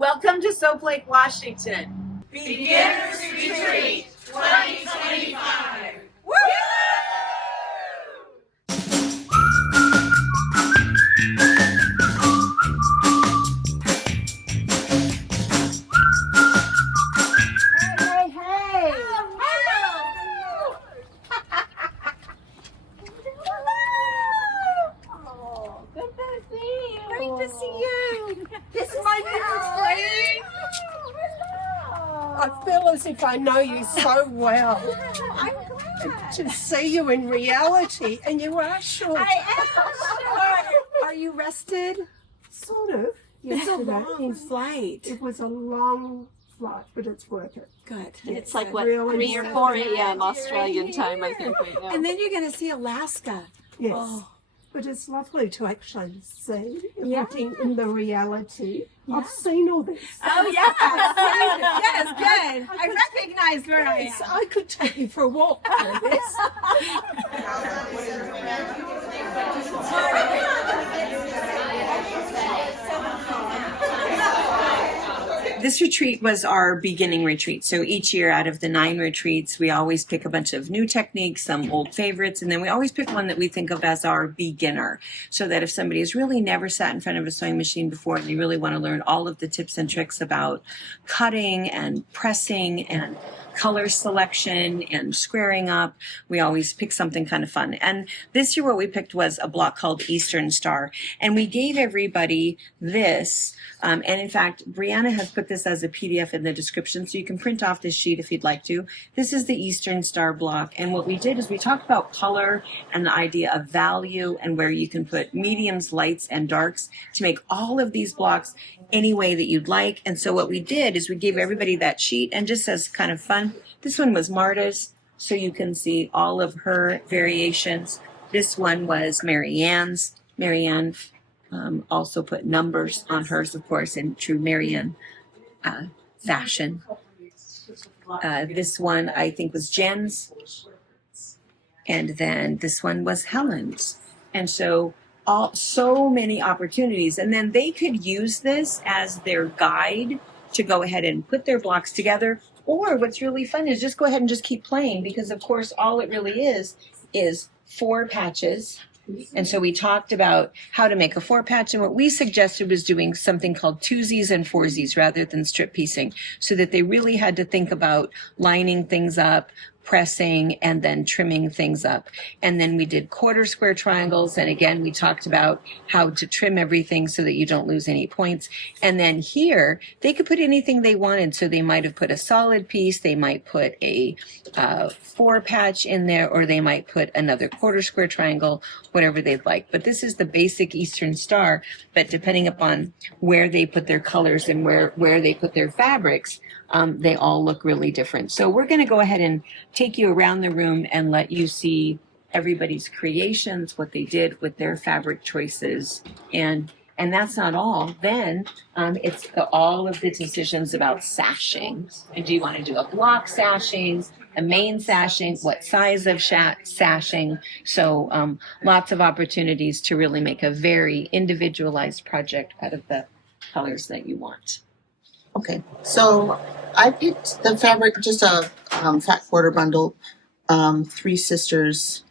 Welcome to Soap Lake, Washington. Beginners Retreat 2025. Woo! I feel as if I know you so well. I'm glad. To see you in reality, and you are short. I am sure. Are you rested? Sort of. It's a Yesterday. long flight. It was a long flight, but it's worth it. Good. It's like, what, Really 3 or worth 4 it. a.m. Australian time, I think, right now. And then you're going to see Alaska. Yes. Oh. But it's lovely to actually see Yeah. everything in the reality. I've seen all this. Oh, yes. Yes, good. I recognize where I Yes, am. I could take you for a walk on this. This retreat was our beginning retreat. So each year out of the 9 retreats, we always pick a bunch of new techniques, some old favorites, and then we always pick one that we think of as our beginner. So that if somebody has really never sat in front of a sewing machine before and they really want to learn all of the tips and tricks about cutting and pressing and color selection and squaring up, we always pick something kind of fun. And this year what we picked was a block called Eastern Star. And we gave everybody this. And in fact, Brianna has put this as a PDF in the description, so you can print off this sheet if you'd like to. This is the Eastern Star block. And what we did is we talked about color and the idea of value and where you can put mediums, lights, and darks to make all of these blocks any way that you'd like. And so what we did is we gave everybody that sheet, and just as kind of fun, this one was Marta's, so you can see all of her variations. This one was Marianne's. Marianne also put numbers on hers, of course, in true Marianne fashion. This one, I think, was Jen's. And then this one was Helen's. And so many opportunities. And then they could use this as their guide to go ahead and put their blocks together. Or what's really fun is just go ahead and just keep playing, because, of course, all it really is 4 patches. And so we talked about how to make a 4-patch, and what we suggested was doing something called 2Zs and 4Zs rather than strip piecing, so that they really had to think about lining things up, pressing, and then trimming things up. And then we did quarter square triangles, and again we talked about how to trim everything so that you don't lose any points. And then here they could put anything they wanted, so they might have put a solid piece, they might put a 4-patch in there, or they might put another quarter square triangle, whatever they'd like. But this is the basic Eastern Star, but depending upon where they put their colors and where they put their fabrics, they all look really different. So we're going to go ahead and take you around the room and let you see everybody's creations, what they did with their fabric choices. And that's not all. Then it's all of the decisions about sashing. And do you want to do a block sashing, a main sashing, what size of sashing? So lots of opportunities to really make a very individualized project out of the colors that you want. Okay, so I picked the fabric, just a fat quarter bundle, 3 Sisters,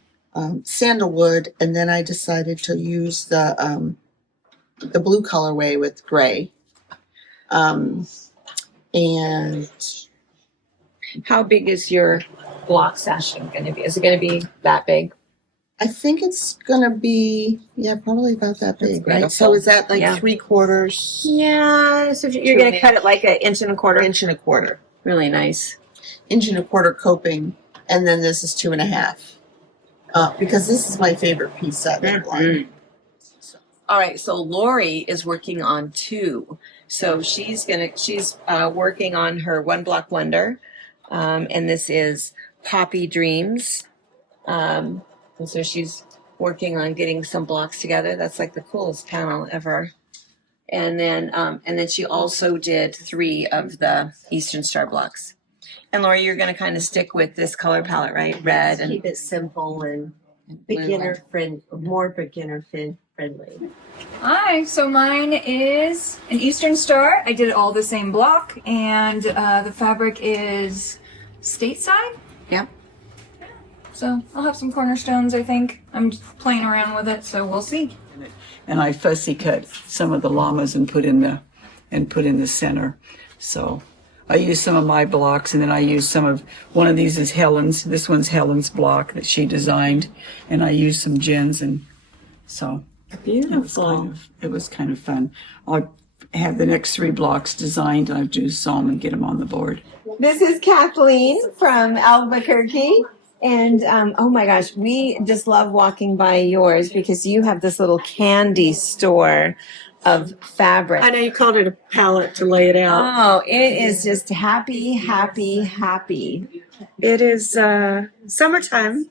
sandalwood, and then I decided to use the blue colorway with gray. And how big is your block sashing going to be? Is it going to be that big? I think it's gonna be, probably about that big, right? beautiful. So is that like Yeah. 3/4? Yeah, so you're going to cut it like 1.25 inches. Inch and a quarter. Really nice. 1.25 inch coping, and then this is 2.5. Because this is my favorite piece out of the line. All right, so Lori is working on 2. So she's working on her One Block Wonder, and this is Poppy Dreams. And so she's working on getting some blocks together. That's like the coolest panel ever. And then she also did 3 of the Eastern Star blocks. And Lori, you're going to kind of stick with this color palette, right? Red and keep it simple and blue. beginner friend, more beginner friendly. Hi, so mine is an Eastern Star. I did it all the same block, and the fabric is stateside. Yep. So I'll have some cornerstones, I think. I'm just playing around with it, so we'll see. And I fussy cut some of the llamas and put in the center. So I use some of my blocks, and then I use one of these is Helen's. This one's Helen's block that she designed, and I used some Jen's, and so Beautiful. it was kind of fun. I'll have the next 3 blocks designed, and I'll do some and get them on the board. This is Kathleen from Albuquerque. And oh my gosh, we just love walking by yours because you have this little candy store of fabric. I know you called it a palette to lay it out. Oh, it is just happy, happy, happy. It is Summertime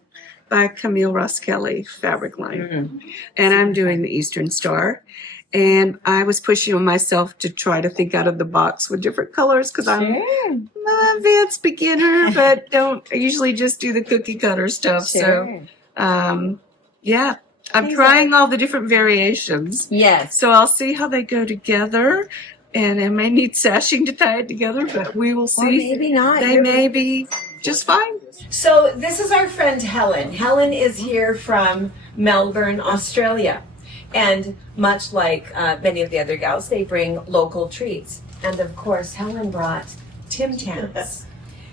by Camille Ross Kelly fabric line. And I'm doing the Eastern Star. And I was pushing on myself to try to think out of the box with different colors because I'm an advanced beginner, but I usually just do the cookie cutter stuff. Sure. So, yeah, I'm trying all the different variations. Yes. So I'll see how they go together. And I may need sashing to tie it together, but we will see. Or maybe not. They may be just fine. So this is our friend Helen. Helen is here from Melbourne, Australia. And much like many of the other gals, they bring local treats. And of course, Helen brought Tim Tams.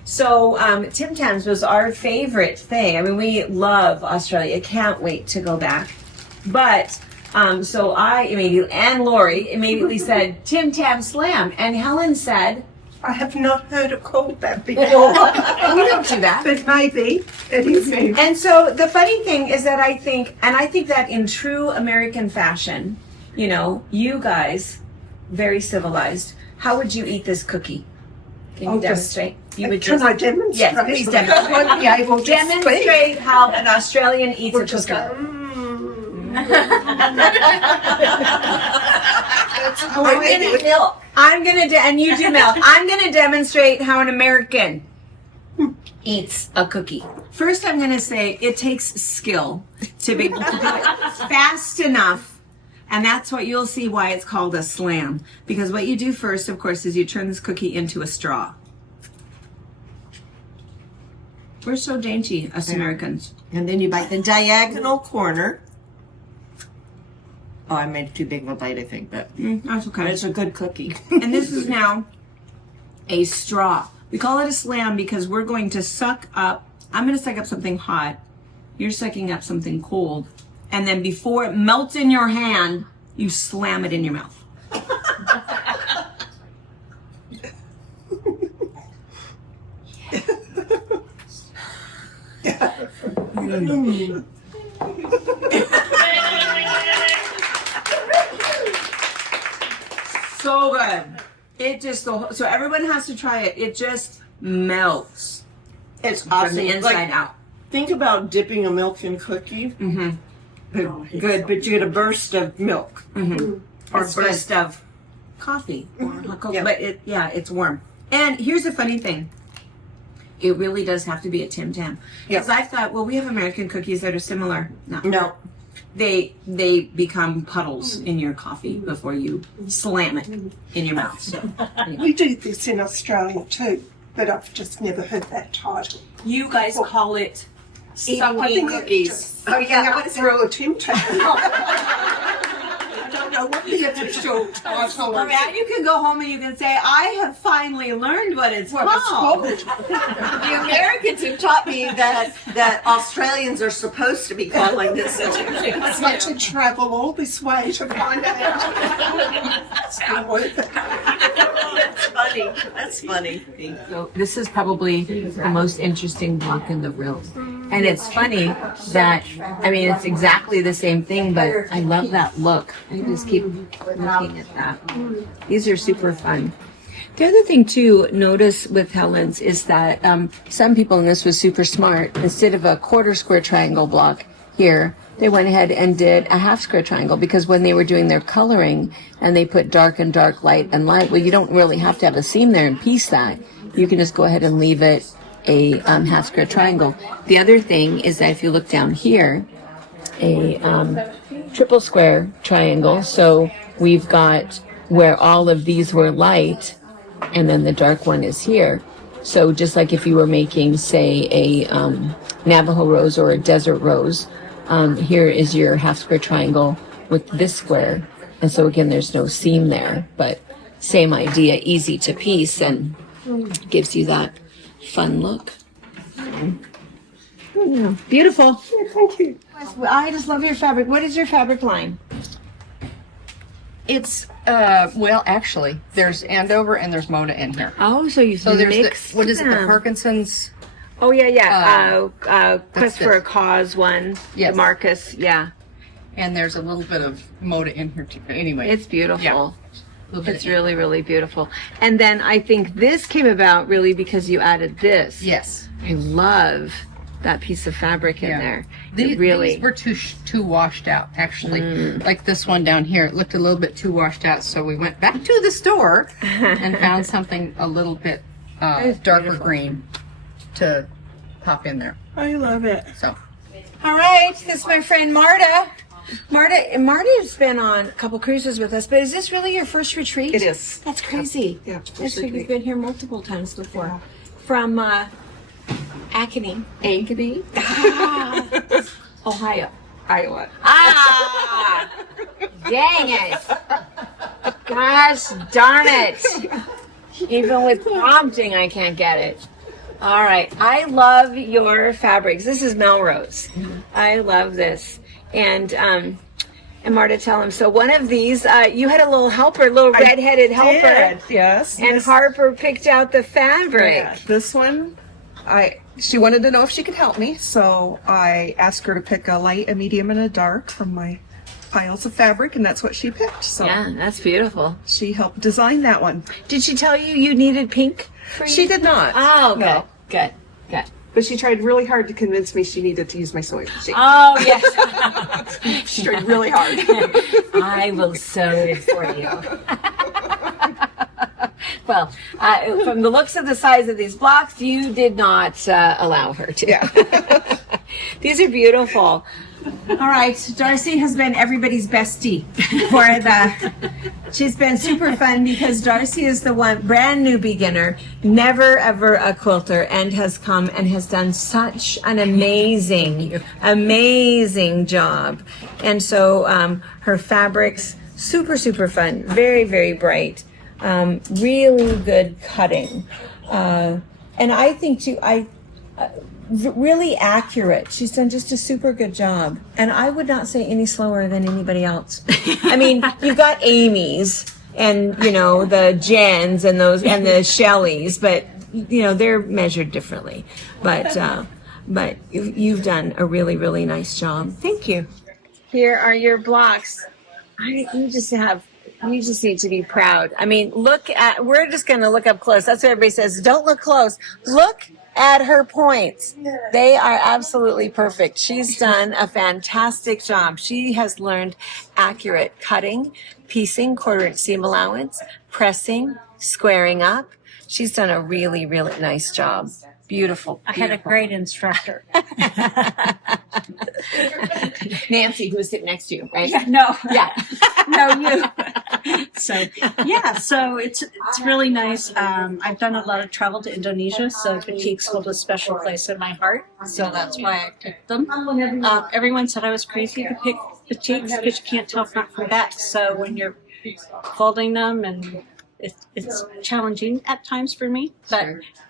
So Tim Tams was our favorite thing. I mean, we love Australia. Can't wait to go back. But so I immediately, and Lori immediately said, Tim Tam Slam. And Helen said, I have not heard it called that before. we don't do that. But maybe it is new. And so the funny thing is that I think that in true American fashion, you know, you guys, very civilized, how would you eat this cookie? Can you demonstrate? You would Can I demonstrate? Yes, please demonstrate. I won't be able to Demonstrate how an Australian eats a just cookie. go, That's how I'm I gonna do it. milk. And you do milk. I'm gonna demonstrate how an American eats a cookie. First, I'm gonna say it takes skill to be able to do it fast enough, and that's what you'll see why it's called a slam. Because what you do first, of course, is you turn this cookie into a straw. We're so dainty, us Americans. And then you bite the diagonal corner. Oh, I made too big of a bite, I think, but That's okay. it's a good cookie. And this is now a straw. We call it a slam because we're going to suck up. I'm going to suck up something hot. You're sucking up something cold. And then before it melts in your hand, you slam it in your mouth. So good. It just, so everyone has to try it. It just melts It's from awesome. the inside Like, out. think about dipping a milk in cookie. Mm-hmm. Good, but you get a burst of milk. Mm-hmm. Or a It's good. burst of coffee or hot cocoa. Yeah. But it's warm. And here's the funny thing. It really does have to be a Tim Tam. Because I thought, well, we have American cookies that are similar. No. They become puddles in your coffee before you slam it in your mouth. So We do this in Australia too, but I've just never heard that title. you guys call it I sucking think cookies. Oh yeah, through a Tim Tam. I don't know what the official title Well, is. now you can go home and you can say, I have finally learned what it's called. The Americans have taught me that Australians are supposed to be calling this a I've got to travel all this way to find out. It's not worth it. That's funny. That's funny. So this is probably the most interesting block in the room. And it's funny that, I mean, it's exactly the same thing, but I love that look. I just keep looking at that. These are super fun. The other thing to notice with Helen's is that some people, and this was super smart, instead of a quarter square triangle block here, they went ahead and did a half square triangle, because when they were doing their coloring and they put dark and dark, light and light, well, you don't really have to have a seam there and piece that. You can just go ahead and leave it a half square triangle. The other thing is that if you look down here, a triple square triangle. So we've got where all of these were light, and then the dark one is here. So just like if you were making, say, a Navajo rose or a desert rose, here is your half square triangle with this square. And so again, there's no seam there, but same idea, easy to piece and gives you that fun look. Beautiful. Thank you. I just love your fabric. What is your fabric line? It's well, actually, there's Andover and there's Moda in here. Oh, so you So there's mixed the, what is it, the them. Parkinson's? Oh yeah. Quest for this. a Cause one. Yes. The Marcus. Yeah. And there's a little bit of Moda in here too. Anyway, It's beautiful. Yeah. little bit It's of- really, really beautiful. And then I think this came about really because you added this. Yes. I love that piece of fabric in Yeah. there. These Really. were too washed out, actually. Like this one down here, it looked a little bit too washed out, so we went back to the store and found something a little bit darker green to pop in there. I love it. So All right, this is my friend Marta. Marta's been on a couple cruises with us, but is this really your first retreat? It is. That's crazy. Yeah, That's first like you've retreat. been here multiple times before. From Ankeny, Ohio. Iowa. Ah! Dang it! Gosh darn it! Even with prompting, I can't get it. All right, I love your fabrics. This is Melrose. I love this. And Marta, tell him. So one of these, you had a little helper, little redheaded helper, Did, yes. and Harper picked out the fabric. Yeah, this one, she wanted to know if she could help me, so I asked her to pick a light, a medium, and a dark from my piles of fabric, and that's what she picked. So Yeah, that's beautiful. she helped design that one. Did she tell you needed pink? For She you? did not. Oh, good, No. good, good. But she tried really hard to convince me she needed to use my sewing machine. Oh, yes. She tried really hard. I will sew it for you. Well, from the looks of the size of these blocks, you did not allow her to. Yeah. These are beautiful. All right, Darcy has been everybody's bestie for she's been super fun because Darcy is the one brand new beginner, never ever a quilter, and has come and has done such an amazing job. And so her fabrics, super fun, very, very bright, really good cutting. And I think too, really accurate. She's done just a super good job. And I would not say any slower than anybody else. I mean, you've got Amy's and, the Jens and the Shelleys, but, they're measured differently. But you've done a really, really nice job. Thank you. Here are your blocks. You just need to be proud. I mean, we're just going to look up close. That's what everybody says. Don't look close. Look at her points. They are absolutely perfect. She's done a fantastic job. She has learned accurate cutting, piecing, quarter-inch seam allowance, pressing, squaring up. She's done a really, really nice job. Beautiful. I had a great instructor. Nancy, who was sitting next to you, right? No, Yeah. no, you. So it's really nice. I've done a lot of travel to Indonesia, so batiks hold a special place in my heart. So that's why I picked them. Everyone said I was crazy to pick batiks because you can't tell front from back. So when you're folding them, and it's challenging at times for me, but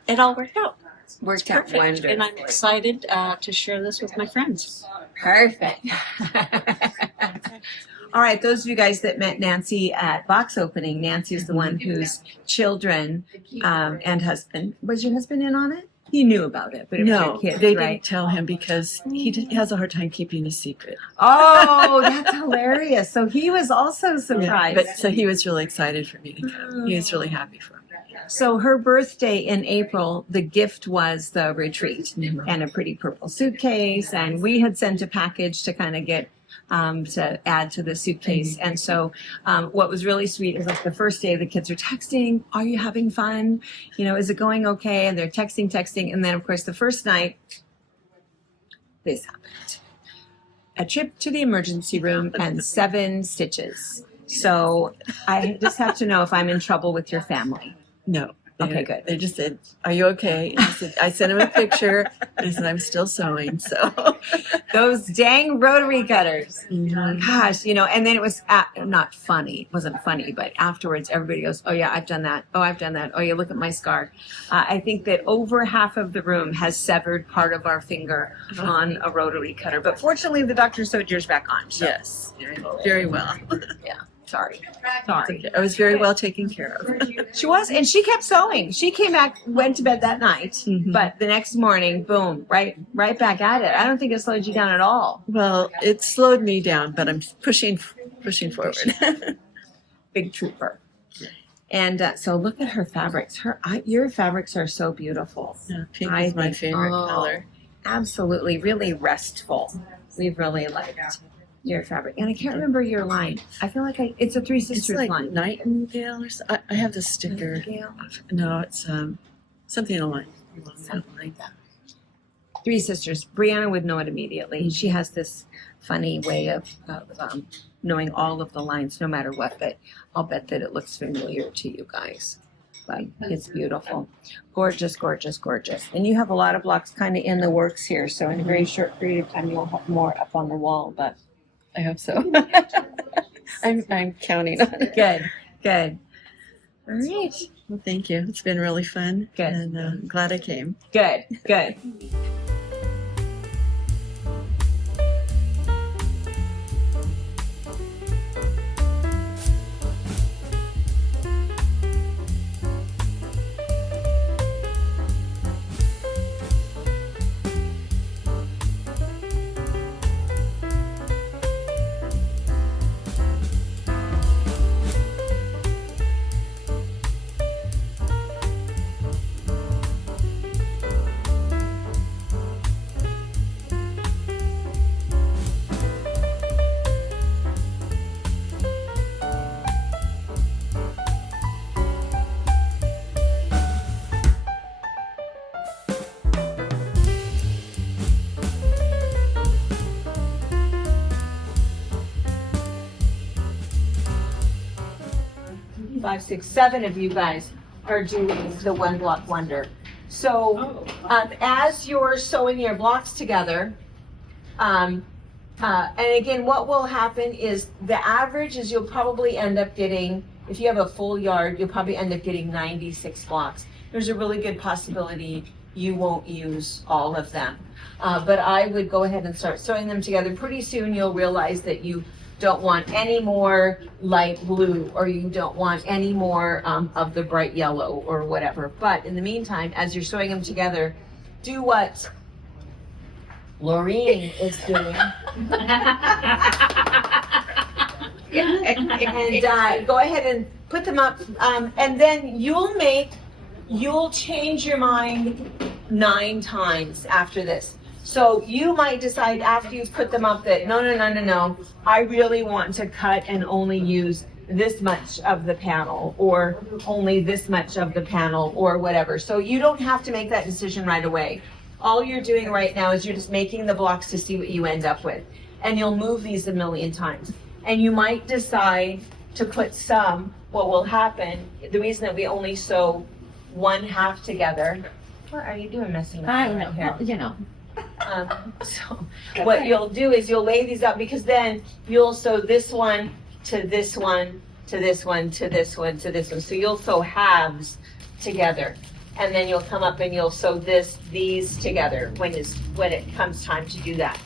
it all worked out. Worked out Perfect. wonderful. And I'm excited to share this with my friends. Perfect. All right, those of you guys that met Nancy at box opening, Nancy is the one whose children and husband, was your husband in on it? He knew about it, but it was No, your kids, they right? didn't tell him because he has a hard time keeping a secret. Oh, that's hilarious. So he was also Yeah, surprised. but so he was really excited for me to come. He was really happy for me. So her birthday in April, the gift was the retreat and a pretty purple suitcase. And we had sent a package to kind of get to add to the suitcase. And so what was really sweet is like the first day the kids are texting, are you having fun? Is it going okay? And they're texting. And then of course the first night, this happened. a trip to the emergency room and 7 stitches. So I just have to know if I'm in trouble with your family. No. Okay, good. They just said, "Are you okay?" And I sent him a picture. I said, "I'm still sewing." So Those dang rotary cutters. Gosh, and then it was not funny. It wasn't funny, but afterwards everybody goes, "Oh yeah, I've done that. Oh, I've done that. Oh yeah, look at my scar." I think that over half of the room has severed part of our finger on a rotary cutter. But fortunately, the doctor sewed yours back on. So. yes, very well. Yeah. Sorry. Okay. I was very well taken care of. She was, and she kept sewing. She came back, went to bed that night, but the next morning, boom, right back at it. I don't think it slowed you down at all. Well, it slowed me down, but I'm pushing forward. Big trooper. And so look at her fabrics. Your fabrics are so beautiful. Yeah, pink is my favorite color. Absolutely, really restful. We've really liked your fabric, and I can't remember your line. I feel like it's a Three It's Sisters like line. Nightingale or I have the sticker. Nightingale? No, it's something along Something like that. Three Sisters. Brianna would know it immediately. She has this funny way of knowing all of the lines, no matter what. But I'll bet that it looks familiar to you guys. But it's beautiful, gorgeous, gorgeous, gorgeous. And you have a lot of blocks kind of in the works here. So in a very short period of time, you'll have more up on the wall. But I hope so. I'm counting on it. good, good. All right. Well, thank you. It's been really fun. Good. And I'm glad I came. Good, good. Five, six, 7 of you guys are doing the one block wonder. So as you're sewing your blocks together, and again, what will happen is the average is you'll probably end up getting, if you have a full yard, you'll probably end up getting 96 blocks. There's a really good possibility you won't use all of them. But I would go ahead and start sewing them together. Pretty soon you'll realize that you don't want any more light blue, or you don't want any more of the bright yellow or whatever. But in the meantime, as you're sewing them together, do what Laureen is doing. And go ahead and put them up, and then you'll change your mind 9 times after this. So you might decide after you've put them up that no, I really want to cut and only use this much of the panel, or only this much of the panel, or whatever. So you don't have to make that decision right away. All you're doing right now is you're just making the blocks to see what you end up with. And you'll move these a million times. And you might decide to put some. What will happen, the reason that we only sew 1/2 together. What are you doing messing with I me know, right here? you know. So what you'll do is you'll lay these out, because then you'll sew this one to this one to this one to this one to this one. So you'll sew halves together, and then you'll come up and you'll sew these together when it comes time to do that.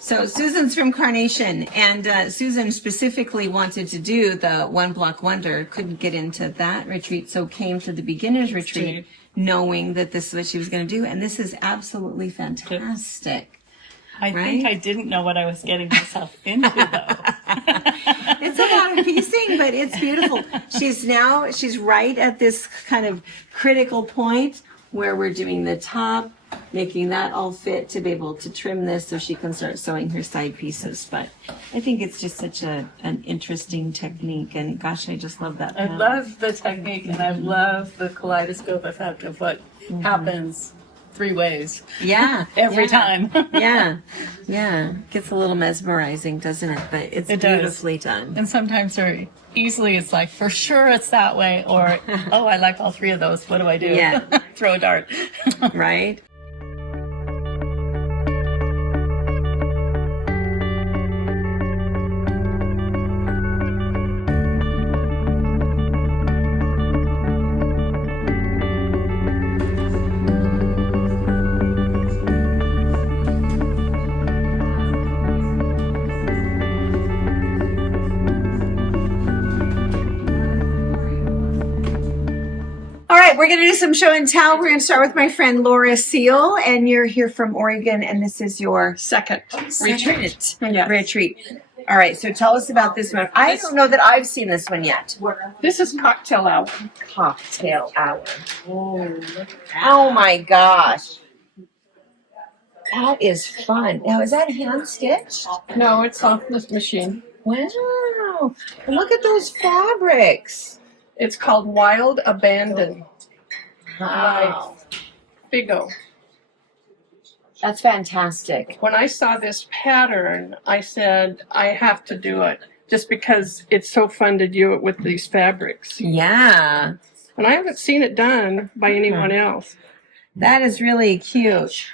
So Susan's from Carnation, and Susan specifically wanted to do the one block wonder, couldn't get into that retreat, so came to the beginner's retreat knowing that this is what she was going to do, and this is absolutely fantastic. I think I didn't know what I was getting myself into, though. It's a lot of piecing, but it's beautiful. She's right at this kind of critical point where we're doing the top making that all fit to be able to trim this so she can start sewing her side pieces. But I think it's just such an interesting technique, and gosh, I just love that. I pattern. love the technique, and I love the kaleidoscope effect of what happens 3 ways. Yeah, Every yeah. time. yeah. Gets a little mesmerizing, doesn't it? But it's It does. beautifully done. And sometimes very easily it's like, for sure it's that way, or, oh, I like all 3 of those. What do I do? Yeah. Throw a dart. Right? All right, we're going to do some show and tell. We're going to start with my friend Laura Seal, and you're here from Oregon, and this is your Second retreat. Yes. Retreat. All right, so tell us about this one. I don't know that I've seen this one yet. This is cocktail hour. Cocktail hour. Oh my gosh. That is fun. Now, is that hand stitched? No, it's off this machine. Wow. Look at those fabrics. It's called Wild Abandon. Wow. Figo. That's fantastic. When I saw this pattern, I said, I have to do it just because it's so fun to do it with these fabrics. Yeah. And I haven't seen it done by anyone else. That is really cute.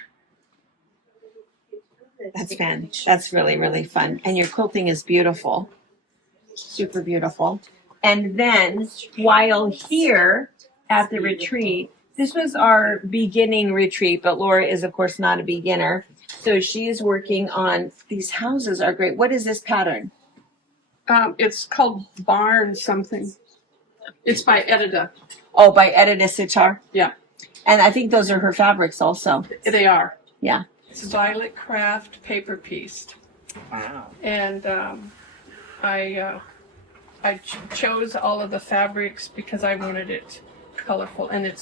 That's fun. That's really, really fun. And your quilting is beautiful. Super beautiful. And then while here at the retreat, this was our beginning retreat, but Laura is, of course, not a beginner. So she is working on, these houses are great. What is this pattern? It's called Barn something. It's by Edita. Oh, by Edita Sitar. Yeah, And I think those are her fabrics also. they are. Yeah. It's Violet Craft paper pieced. Wow. And I chose all of the fabrics because I wanted it colorful. And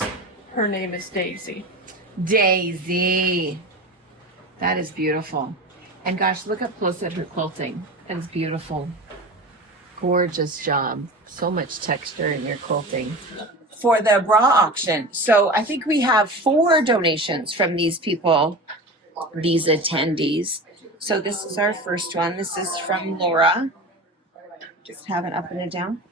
her name is Daisy. Daisy. That is beautiful. And gosh, look up close at her quilting. It's beautiful. Gorgeous job. So much texture in your quilting. For the bra auction. So I think we have 4 donations from these people, these attendees. So this is our first one. This is from Laura. Just have it up and down.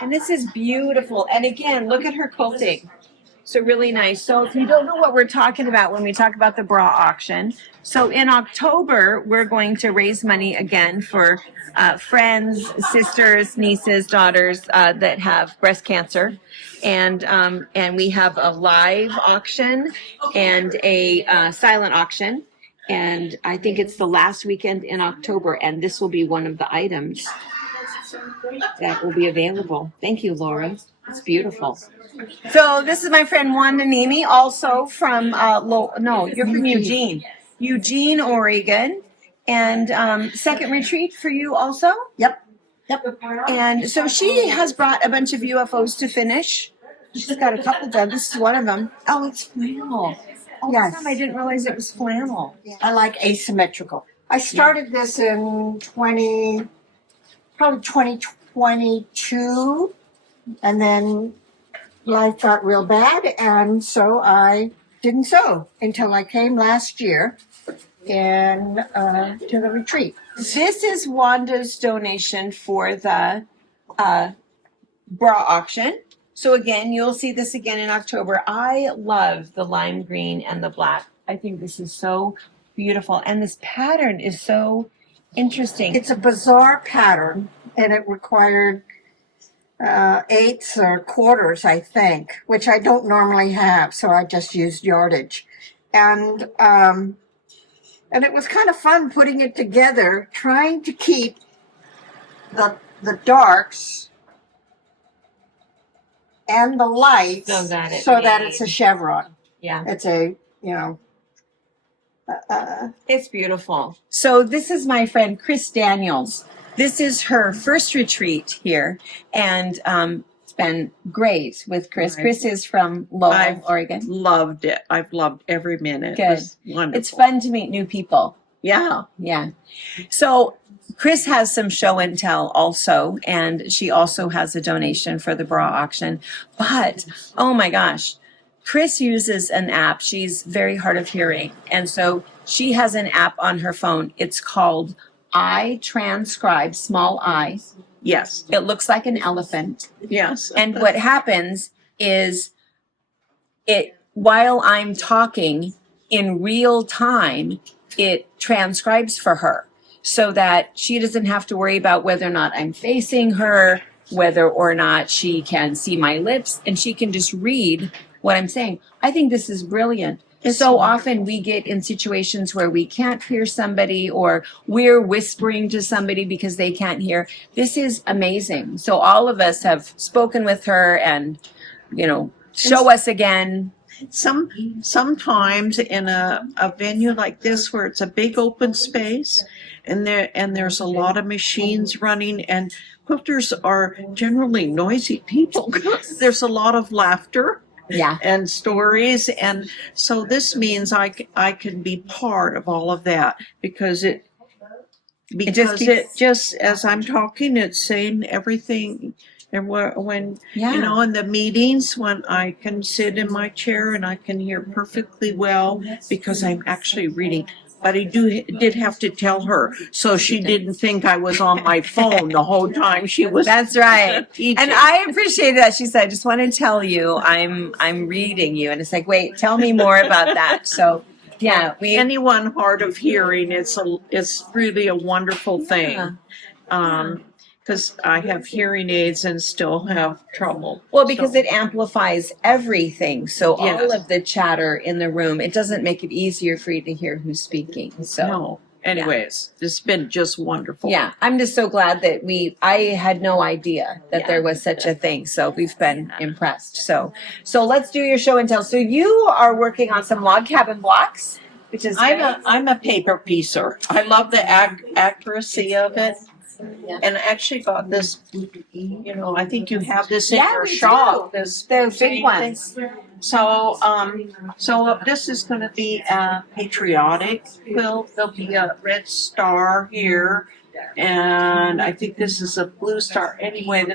And this is beautiful. And again, look at her quilting. So really nice. So if you don't know what we're talking about when we talk about the bra auction, so in October, we're going to raise money again for friends, sisters, nieces, daughters that have breast cancer. And we have a live auction and a silent auction. And I think it's the last weekend in October, and this will be one of the items that will be available. Thank you, Laura. It's beautiful. So this is my friend Wanda Nemi, also from you're from Eugene, Oregon, and second retreat for you also. Yep. And so she has brought a bunch of UFOs to finish. She's got a couple done. This is one of them. Oh, it's flannel. Oh, Yes. I didn't realize it was flannel. I like asymmetrical. I started this in 2022, and then life got real bad, and so I didn't sew until I came last year and to the retreat. This is Wanda's donation for the bra auction. So again, you'll see this again in October. I love the lime green and the black. I think this is so beautiful. And this pattern is so interesting. It's a bizarre pattern, and it required eighths or quarters, I think, which I don't normally have, so I just used yardage. And it was kind of fun putting it together, trying to keep the darks and the lights So that it's a chevron. Yeah. It's a, It's beautiful. So this is my friend Chris Daniels. This is her first retreat here, and been great with Chris. Chris is from Lowell, Oregon. Loved it. I've loved every minute. Good. It was wonderful. It's fun to meet new people. Yeah. Yeah. So Chris has some show and tell also, and she also has a donation for the bra auction. But, oh my gosh, Chris uses an app. She's very hard of hearing. And so she has an app on her phone. It's called I Transcribe, small I. Yes. It looks like an elephant. Yes. And what happens is while I'm talking in real time, it transcribes for her so that she doesn't have to worry about whether or not I'm facing her, whether or not she can see my lips, and she can just read what I'm saying. I think this is brilliant. So often we get in situations where we can't hear somebody or we're whispering to somebody because they can't hear. This is amazing. So all of us have spoken with her and, show us again. Sometimes in a venue like this where it's a big open space and there's a lot of machines running, and quilters are generally noisy people. There's a lot of laughter. Yeah. And stories. And so this means I can be part of all of that because it just as I'm talking, it's saying everything. And when in the meetings, when I can sit in my chair and I can hear perfectly well because I'm actually reading. But I did have to tell her so she didn't think I was on my phone the whole time she was. That's right. teaching. And I appreciated that. She said, I just want to tell you I'm reading you. And it's like, wait, tell me more about that. So yeah, anyone hard of hearing, it's really a wonderful thing. Because I have hearing aids and still have trouble. Well, because it amplifies everything. So all of the chatter in the room, it doesn't make it easier for you to hear who's speaking. So no. Anyways, it's been just wonderful. Yeah, I'm just so glad that I had no idea that there was such a thing. So we've been impressed. So let's do your show and tell. So you are working on some log cabin blocks, which is I'm a paper piecer. I love the accuracy of it. Yeah. And I actually got this, I think you have this in your shop. The big ones. So this is going to be a patriotic quilt. There'll be a red star here, and I think this is a blue star. Anyway,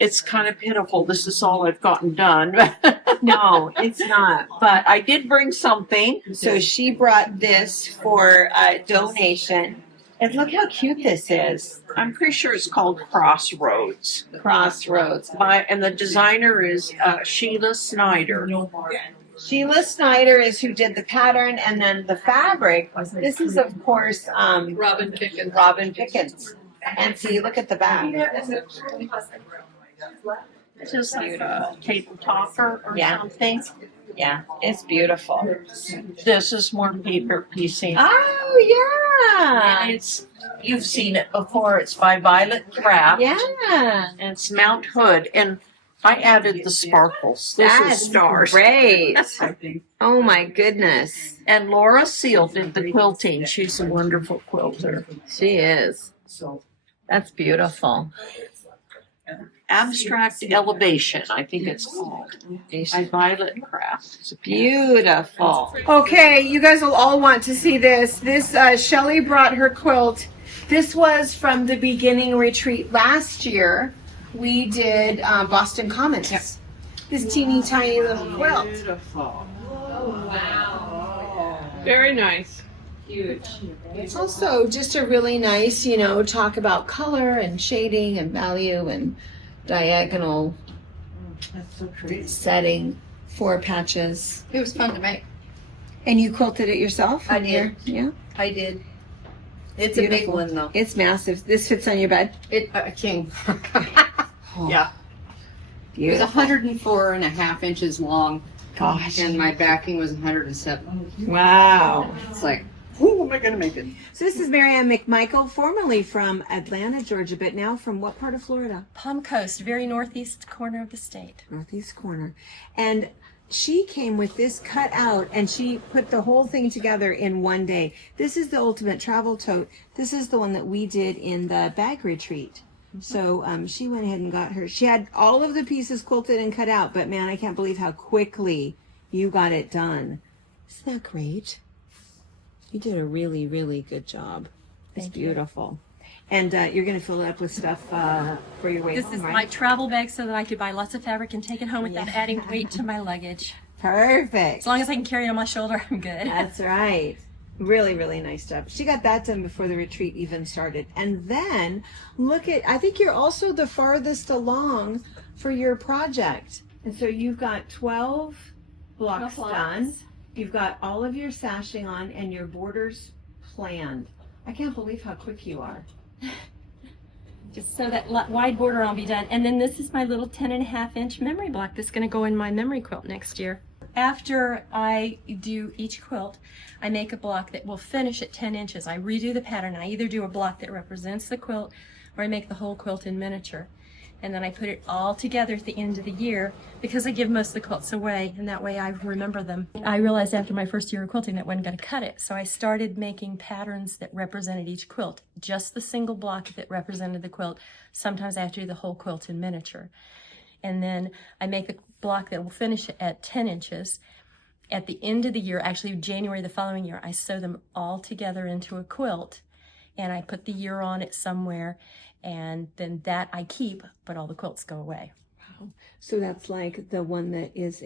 it's kind of pitiful. This is all I've gotten done. No, it's not. But I did bring something. So she brought this for a donation. And look how cute this is. I'm pretty sure it's called Crossroads. Crossroads. And the designer is Sheila Snyder. Sheila Snyder is who did the pattern, and then the fabric. This is, of course, Robin Pickens. Robin Pickens. And see, look at the back. It's just like a table topper or something. Yeah, it's beautiful. This is more paper piecing. Oh, yeah. And you've seen it before. It's by Violet Craft. Yeah. And it's Mount Hood. And I added the sparkles. This is stars. Great. Oh my goodness. And Laura Seal did the quilting. She's a wonderful quilter. She is. That's beautiful. Abstract Elevation, I think it's called. By Violet Craft. It's Beautiful. Okay, you guys will all want to see this. Shelley brought her quilt. This was from the beginning retreat last year. We did Boston Commons. Yep. This teeny tiny little quilt. Beautiful. Oh, wow. Very nice. Huge. It's also just a really nice, talk about color and shading and value and diagonal setting, 4 patches. It was fun to make. And you quilted it yourself? I did. Yeah. I did. It's a big one though. It's massive. This fits on your bed? A king. Yeah. It was 104.5 inches long. Gosh. And my backing was 107. Wow. It's like, who am I going to make it? So this is Marianne McMichael, formerly from Atlanta, Georgia, but now from what part of Florida? Palm Coast, very northeast corner of the state. Northeast corner. And she came with this cut out and she put the whole thing together in one day. This is the ultimate travel tote. This is the one that we did in the bag retreat. So she went ahead and got her. She had all of the pieces quilted and cut out, but man, I can't believe how quickly you got it done. Isn't that great? You did a really, really good job. It's beautiful. And you're going to fill it up with stuff for your way This home, is right? my travel bag so that I could buy lots of fabric and take it home without adding weight to my luggage. Perfect. As long as I can carry it on my shoulder, I'm good. That's right. Really, really nice job. She got that done before the retreat even started. And then look at, I think you're also the farthest along for your project. And so you've got 12 blocks done. You've got all of your sashing on and your borders planned. I can't believe how quick you are. Just so that wide border will be done. And then this is my little 10.5-inch memory block that's going to go in my memory quilt next year. After I do each quilt, I make a block that will finish at 10 inches. I redo the pattern. I either do a block that represents the quilt or I make the whole quilt in miniature. And then I put it all together at the end of the year because I give most of the quilts away and that way I remember them. I realized after my first year of quilting that I wasn't going to cut it. So I started making patterns that represented each quilt. Just the single block that represented the quilt. Sometimes I have to do the whole quilt in miniature. And then I make a block that will finish at 10 inches. At the end of the year, actually January the following year, I sew them all together into a quilt and I put the year on it somewhere and then that I keep, but all the quilts go away. Wow. So that's like the one that is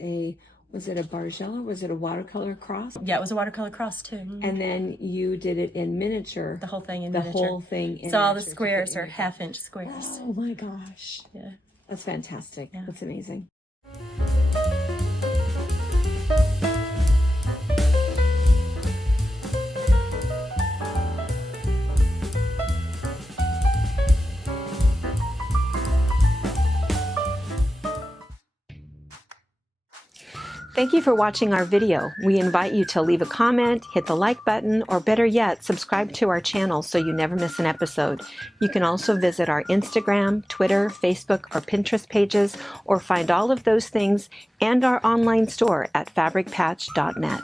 was it a Bargella or was it a watercolor cross? Yeah, it was a watercolor cross too. Mm-hmm. And then you did it in miniature. The whole thing in the miniature. Whole thing in so all the miniature. squares are 1/2-inch squares. Oh my gosh. Yeah. That's fantastic. Yeah. That's amazing. Thank you for watching our video. We invite you to leave a comment, hit the like button, or better yet, subscribe to our channel so you never miss an episode. You can also visit our Instagram, Twitter, Facebook, or Pinterest pages, or find all of those things and our online store at fabricpatch.net.